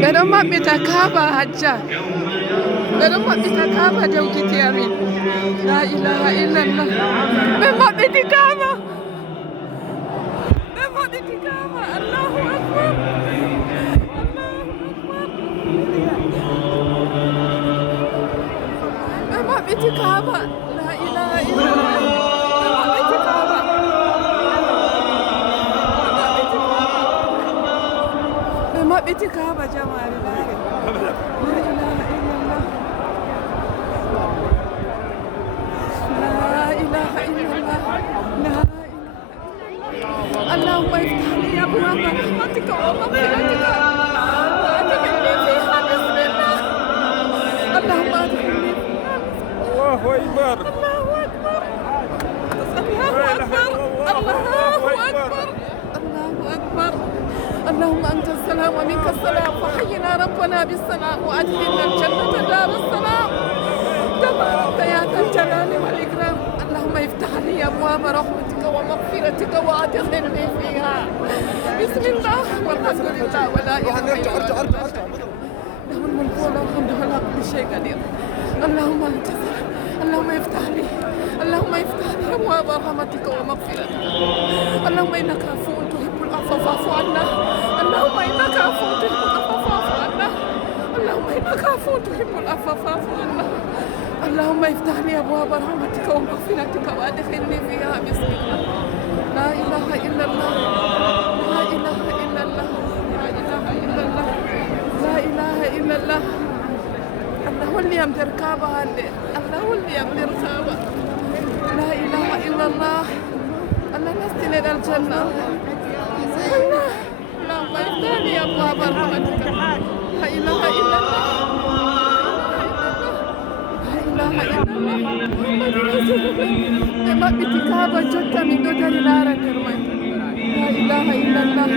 ɓeɗon maɓɓita kaaba hajja, ɓeɗon maɓɓita kaaba dewkiti amin. La ilaha illallah. ɓe maɓɓiti kaaba, ɓe maɓɓiti kaaba. Allahu akbar, ɓe maɓɓiti kaaba. La ilaha illallah. ɓe maɓɓiti kaaba, ɓe maɓɓiti kaaba jamare. La ilaha illallah. لا إله إلا الله. لا إله. اللهم افتح لي أبواب رحمتك ومغفرتك وأدخلني فيها بسم الله. اللهم أدخلني فيها. الله أكبر، الله أكبر، الله أكبر، الله أكبر، الله أكبر. اللهم أنت السلام ومنك السلام، فحينا ربنا بالسلام وأدخلنا الجنة دار السلام. تبارك يا ذا الجلال والإكرام. اللهم افتح لي أبواب رحمتك ومغفرتك وأدخلني فيها. بسم الله والحمد لله ولا إله إلا الله. له الملك وله الحمد ولا كل شيء قدير. اللهم أنت السلام. اللهم افتح لي، اللهم افتح لي أبواب رحمتك ومغفرتك. اللهم إنك عفو تحب العفو فاعف عنا. اللهم إنك عفو تحب العفو فاعف عنا. اللهم إنك عفو تحب العفو فاعف عنا. اللهم افتح لي أبواب رحمتك ومغفرتك وأدخلني فيها بسم الله. لا إله إلا الله، لا إله إلا الله، لا إله إلا الله، لا إله إلا الله. الله هو اللي يمدر كعبة، الله هو اللي يمدر كعبة. لا إله إلا الله. الله نستل إلى الجنة. الله اللهم افتح لي أبواب رحمتك. لا إله إلا الله، ɓe maɓɓiti kaaba jotta min ɗo dari laara nder mai. La ilaha illallah.